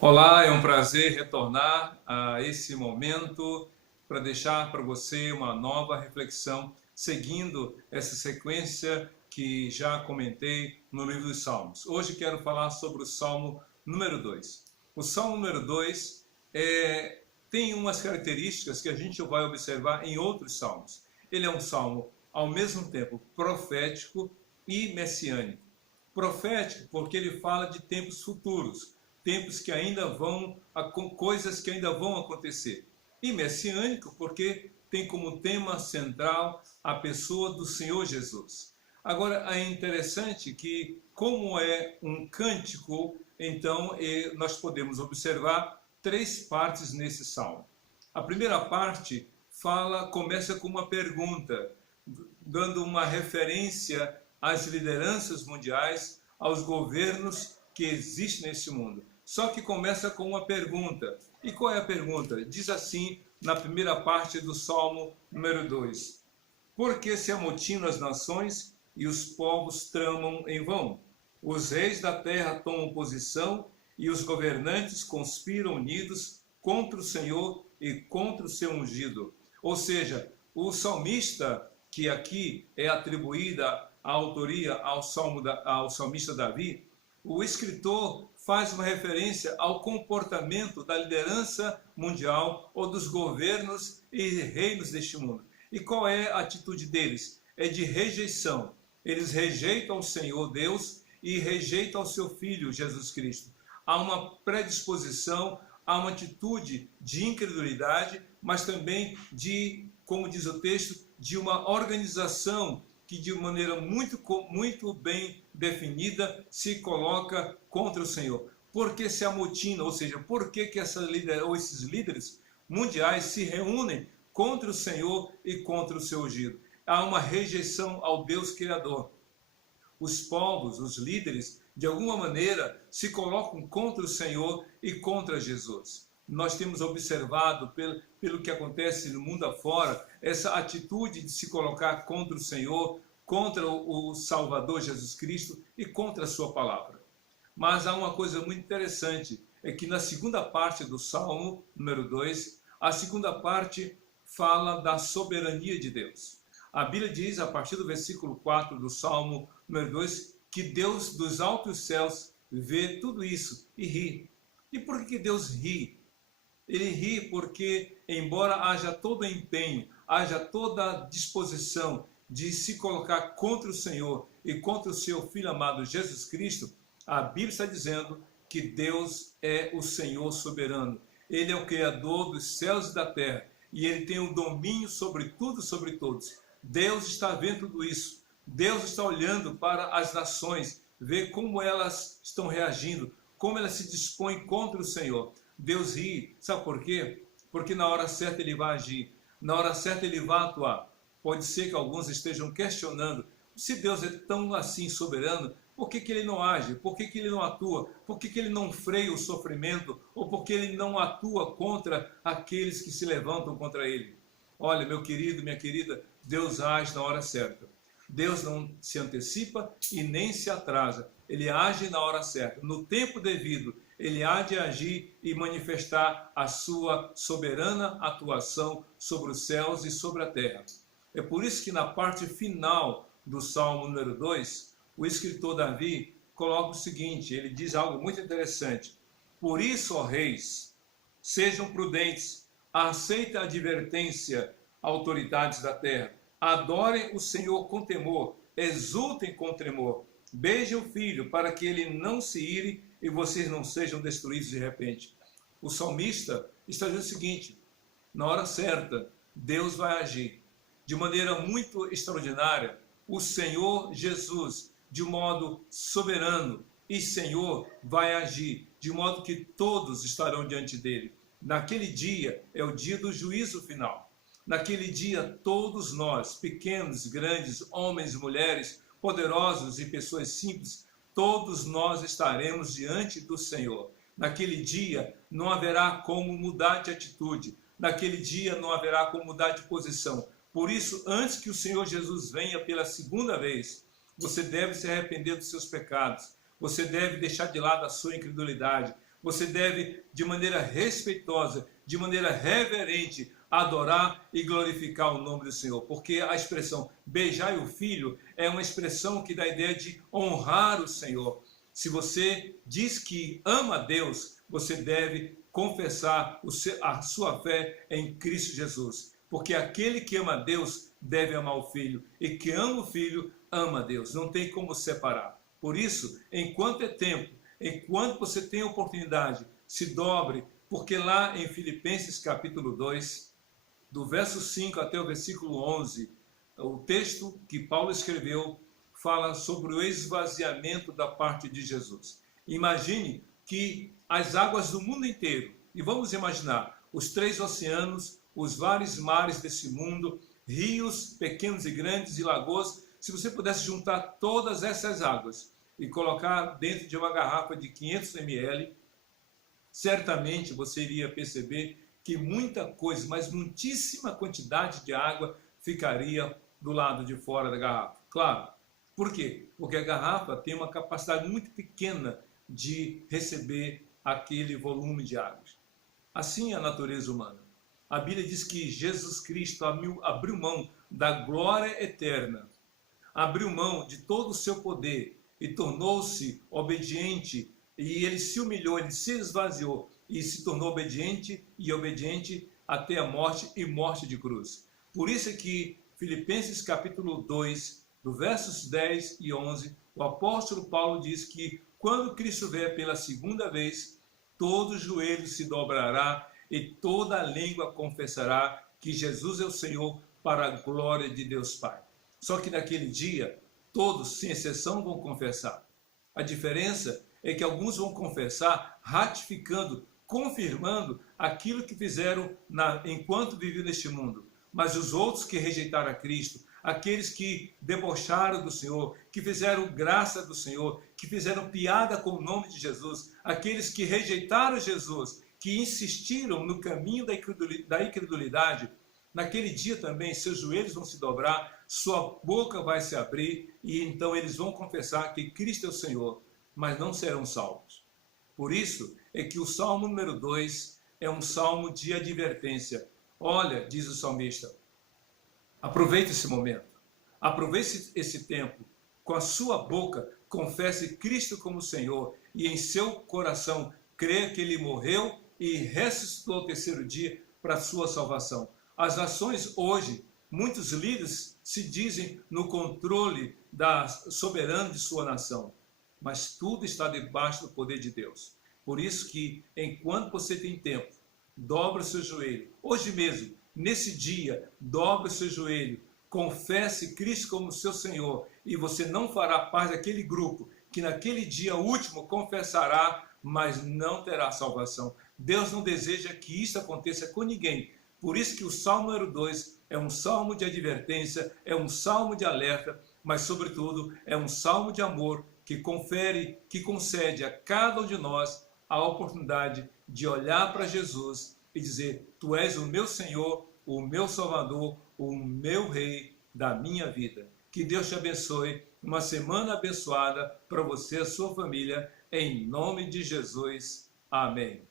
Olá, é um prazer retornar a esse momento para deixar para você uma nova reflexão, seguindo essa sequência que já comentei no livro dos Salmos. Hoje quero falar sobre o Salmo número 2. O Salmo número 2 tem umas características que a gente vai observar em outros salmos. Ele é um salmo, ao mesmo tempo, profético e messiânico. Profético porque ele fala de tempos futuros, tempos que ainda vão, coisas que ainda vão acontecer. E messiânico porque tem como tema central a pessoa do Senhor Jesus. Agora, é interessante que, como é um cântico, então nós podemos observar três partes nesse salmo. A primeira parte começa com uma pergunta, dando uma referência às lideranças mundiais, aos governos que existem nesse mundo. Só que começa com uma pergunta. E qual é a pergunta? Diz assim na primeira parte do Salmo número 2. Por que se amotinam as nações e os povos tramam em vão? Os reis da terra tomam posição e os governantes conspiram unidos contra o Senhor e contra o seu ungido. Ou seja, o salmista, que aqui é atribuída a autoria ao salmista Davi, o escritor faz uma referência ao comportamento da liderança mundial ou dos governos e reinos deste mundo. E qual é a atitude deles? É de rejeição. Eles rejeitam o Senhor Deus e rejeitam o seu Filho Jesus Cristo. Há uma predisposição, há uma atitude de incredulidade, mas também de, como diz o texto, de uma organização que de maneira muito bem definida se coloca contra o Senhor. Por que se amotina? Ou seja, por que esses líderes mundiais se reúnem contra o Senhor e contra o seu ungido? Há uma rejeição ao Deus Criador. Os povos, os líderes, de alguma maneira, se colocam contra o Senhor e contra Jesus. Nós temos observado, pelo que acontece no mundo afora, essa atitude de se colocar contra o Senhor, contra o Salvador Jesus Cristo e contra a sua palavra. Mas há uma coisa muito interessante, é que na segunda parte do Salmo, número 2, a segunda parte fala da soberania de Deus. A Bíblia diz, a partir do versículo 4 do Salmo número 2, que Deus dos altos céus vê tudo isso e ri. E por que Deus ri? Ele ri porque, embora haja todo empenho, haja toda disposição de se colocar contra o Senhor e contra o seu Filho amado Jesus Cristo, a Bíblia está dizendo que Deus é o Senhor soberano. Ele é o Criador dos céus e da terra e Ele tem o domínio sobre tudo e sobre todos. Deus está vendo tudo isso. Deus está olhando para as nações, vê como elas estão reagindo, como elas se dispõem contra o Senhor. Deus ri, sabe por quê? Porque na hora certa Ele vai agir, na hora certa Ele vai atuar. Pode ser que alguns estejam questionando, se Deus é tão assim soberano, por que Ele não age? Por que Ele não atua? Por que Ele não freia o sofrimento? Ou por que Ele não atua contra aqueles que se levantam contra Ele? Olha, meu querido, minha querida, Deus age na hora certa. Deus não se antecipa e nem se atrasa. Ele age na hora certa, no tempo devido. Ele há de agir e manifestar a sua soberana atuação sobre os céus e sobre a terra. É por isso que na parte final do Salmo número 2, o escritor Davi coloca o seguinte, ele diz algo muito interessante. Por isso, ó reis, sejam prudentes, aceitem a advertência, autoridades da terra. Adorem o Senhor com temor, exultem com tremor. Beijem o Filho, para que ele não se ire e vocês não sejam destruídos de repente. O salmista está dizendo o seguinte, na hora certa, Deus vai agir. De maneira muito extraordinária, o Senhor Jesus, de modo soberano e Senhor, vai agir, de modo que todos estarão diante dele. Naquele dia é o dia do juízo final. Naquele dia, todos nós, pequenos, grandes, homens e mulheres, poderosos e pessoas simples, todos nós estaremos diante do Senhor. Naquele dia, não haverá como mudar de atitude. Naquele dia, não haverá como mudar de posição. Por isso, antes que o Senhor Jesus venha pela segunda vez, você deve se arrepender dos seus pecados. Você deve deixar de lado a sua incredulidade. Você deve, de maneira respeitosa, de maneira reverente, adorar e glorificar o nome do Senhor. Porque a expressão beijai o filho é uma expressão que dá a ideia de honrar o Senhor. Se você diz que ama a Deus, você deve confessar a sua fé em Cristo Jesus. Porque aquele que ama a Deus deve amar o Filho. E que ama o Filho, ama a Deus. Não tem como separar. Por isso, enquanto é tempo, enquanto você tem oportunidade, se dobre. Porque lá em Filipenses capítulo 2, do verso 5 até o versículo 11, o texto que Paulo escreveu fala sobre o esvaziamento da parte de Jesus. Imagine que as águas do mundo inteiro, e vamos imaginar os 3 oceanos, os vários mares desse mundo, rios pequenos e grandes e lagoas, se você pudesse juntar todas essas águas e colocar dentro de uma garrafa de 500 ml, certamente você iria perceber que muita coisa, mas muitíssima quantidade de água ficaria do lado de fora da garrafa. Claro. Por quê? Porque a garrafa tem uma capacidade muito pequena de receber aquele volume de águas. Assim é a natureza humana. A Bíblia diz que Jesus Cristo abriu mão da glória eterna, abriu mão de todo o seu poder e tornou-se obediente, e ele se humilhou, ele se esvaziou e se tornou obediente até a morte e morte de cruz. Por isso é que Filipenses capítulo 2, do versos 10 e 11, o apóstolo Paulo diz que quando Cristo vier pela segunda vez, todo joelho se dobrará e toda língua confessará que Jesus é o Senhor, para a glória de Deus Pai. Só que naquele dia, todos, sem exceção, vão confessar. A diferença é que alguns vão confessar ratificando, confirmando aquilo que fizeram enquanto viviam neste mundo. Mas os outros que rejeitaram a Cristo, aqueles que debocharam do Senhor, que fizeram graça do Senhor, que fizeram piada com o nome de Jesus, aqueles que rejeitaram Jesus, que insistiram no caminho da incredulidade, naquele dia também seus joelhos vão se dobrar, sua boca vai se abrir e então eles vão confessar que Cristo é o Senhor, mas não serão salvos. Por isso é que o Salmo número 2 é um salmo de advertência. Olha, diz o salmista, aproveite esse momento, aproveite esse tempo, com a sua boca confesse Cristo como Senhor e em seu coração creia que Ele morreu e ressuscitou ao terceiro dia para a sua salvação. As nações hoje, muitos líderes se dizem no controle soberano de sua nação, mas tudo está debaixo do poder de Deus. Por isso que, enquanto você tem tempo, dobra o seu joelho. Hoje mesmo, nesse dia, dobra o seu joelho, confesse Cristo como seu Senhor e você não fará parte daquele grupo que naquele dia último confessará, mas não terá salvação. Deus não deseja que isso aconteça com ninguém. Por isso que o Salmo número 2 é um salmo de advertência, é um salmo de alerta, mas sobretudo é um salmo de amor que concede a cada um de nós a oportunidade de olhar para Jesus e dizer: Tu és o meu Senhor, o meu Salvador, o meu Rei da minha vida. Que Deus te abençoe. Uma semana abençoada para você e a sua família. Em nome de Jesus. Amém.